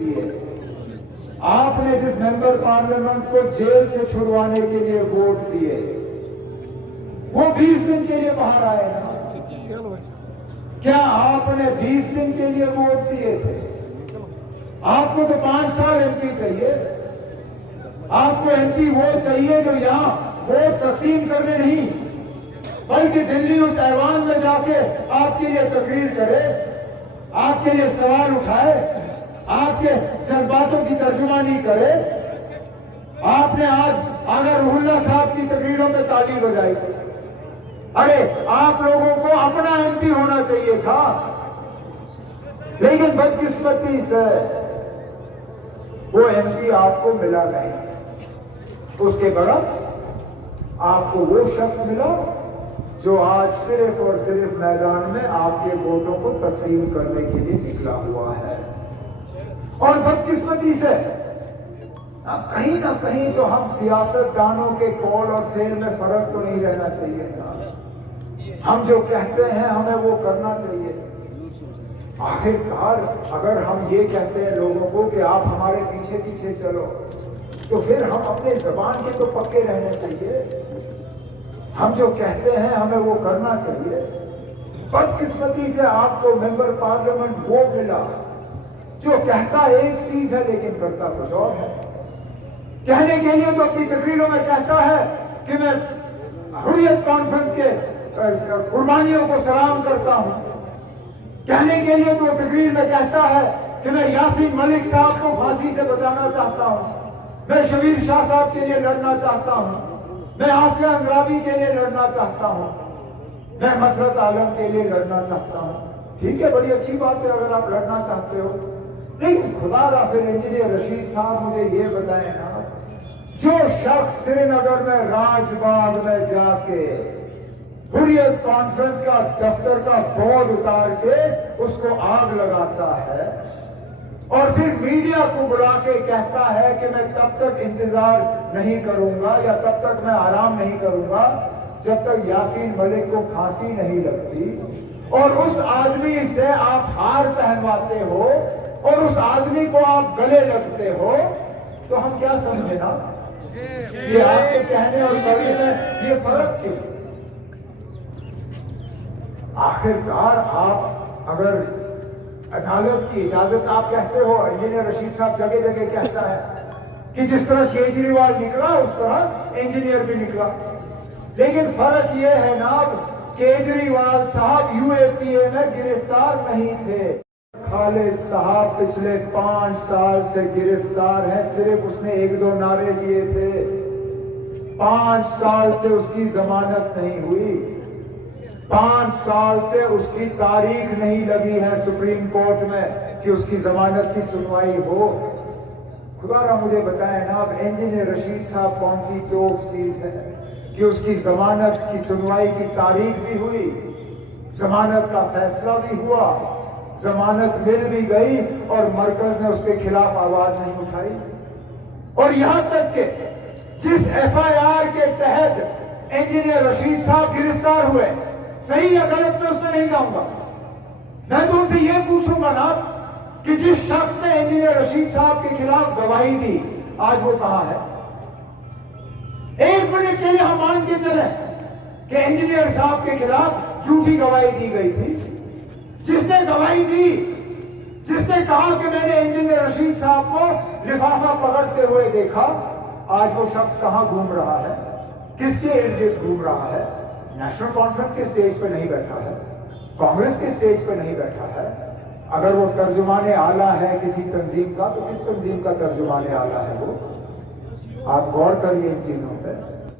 दिए, आपने जिस मेंबर पार्लियामेंट को जेल से छुड़वाने के लिए वोट दिए, वो 20 दिन के लिए बाहर आए ना? क्या आपने 20 दिन के लिए वोट दिए थे? आपको तो 5 साल एमपी चाहिए। आपको एमपी वो चाहिए जो यहां वोट तकसीम करने नहीं, बल्कि दिल्ली उस ऐवान में जाके आपके लिए तकरीर करे, आपके लिए सवाल उठाए, आपके जज्बातों की तर्जुमानी करे। आपने आज आगा रुहुल्ला साहब की तकरीरों में ताली बजाई। अरे आप लोगों को अपना एमपी होना चाहिए था, लेकिन बदकिस्मती से वो एमपी आपको मिला नहीं। उसके बरक्स आपको वो शख्स मिला जो आज सिर्फ और सिर्फ मैदान में आपके वोटों को तकसीम करने के लिए निकला हुआ है। और बदकिस्मती से अब कहीं ना कहीं तो हम सियासतदानों के कौल और फेल में फर्क तो नहीं रहना चाहिए था। हम जो कहते हैं हमें वो करना चाहिए। आखिरकार अगर हम ये कहते हैं लोगों को कि आप हमारे पीछे पीछे चलो, तो फिर हम अपने जबान के तो पक्के रहने चाहिए। हम जो कहते हैं हमें वो करना चाहिए। बदकिस्मती से आपको मेंबर पार्लियामेंट वो मिला जो कहता एक चीज है लेकिन करता कुछ और है। कहने के लिए तो अपनी तकरीरों में कहता है कि मैं हुर्रियत कॉन्फ्रेंस के कुर्बानियों को सलाम करता हूं। कहने के लिए तो तकरीर में कहता है कि मैं यासीन मलिक साहब को फांसी से बचाना चाहता हूं, मैं शबीर शाह साहब के लिए लड़ना चाहता हूं, मैं आसिया अंद्राबी के लिए लड़ना चाहता हूं, मैं मसरत आलम के लिए लड़ना चाहता हूं। ठीक है, बड़ी अच्छी बात है अगर आप लड़ना चाहते हो, लेकिन खुदा फिर इंजीनियर रशीद साहब मुझे ये बताएं ना, जो शख्स श्रीनगर में राजबाग में जाके हुर्रियत कॉन्फ्रेंस का दफ्तर का बोर्ड उतार के उसको आग लगाता है और फिर मीडिया को बुला के कहता है कि मैं तब तक इंतजार नहीं करूंगा या तब तक मैं आराम नहीं करूंगा जब तक यासीन मलिक को फांसी नहीं लगती, और उस आदमी से आप हार पहनवाते हो और उस आदमी को आप गले लगते हो, तो हम क्या समझे ना ये आपके कहने और करने में ये फर्क क्यों? आखिरकार आप अगर अदालत की इजाजत से आप कहते हो, इंजीनियर रशीद साहब जगह जगह कहता है कि जिस तरह केजरीवाल निकला उस तरह इंजीनियर भी निकला, लेकिन फर्क यह है ना, केजरीवाल साहब यूएपीए में गिरफ्तार नहीं थे। खालिद साहब पिछले 5 साल से गिरफ्तार है, सिर्फ उसने 1-2 नारे लिए थे। 5 साल से उसकी जमानत नहीं हुई, 5 साल से उसकी तारीख नहीं लगी है सुप्रीम कोर्ट में कि उसकी जमानत की सुनवाई हो। खुदा मुझे बताएं ना, अब इंजीनियर रशीद साहब कौन सी तोप चीज है कि उसकी जमानत की सुनवाई की तारीख भी हुई, जमानत का फैसला भी हुआ, जमानत मिल भी गई और मरकज ने उसके खिलाफ आवाज नहीं उठाई। और यहां तक कि जिस एफआईआर के तहत इंजीनियर रशीद साहब गिरफ्तार हुए, सही या गलत में उसमें नहीं जाऊंगा, मैं तो उनसे यह पूछूंगा ना कि जिस शख्स ने इंजीनियर रशीद साहब के खिलाफ गवाही दी, आज वो कहां है? 1 मिनट के लिए हम मान के चले कि इंजीनियर साहब के खिलाफ झूठी गवाही दी गई थी। जिसने गवाही दी, जिसने कहा कि मैंने इंजीनियर रशीद साहब को लिफाफा पकड़ते हुए देखा, आज वो शख्स कहां घूम रहा है, किसके इर्द गिर्द घूम रहा है? नेशनल कॉन्फ्रेंस के स्टेज पे नहीं बैठा है, कांग्रेस के स्टेज पे नहीं बैठा है। अगर वो तर्जुमाने आला है किसी तंजीम का, तो किस तंजीम का तर्जुमाने आला है वो? आप गौर करिए इन चीजों पे।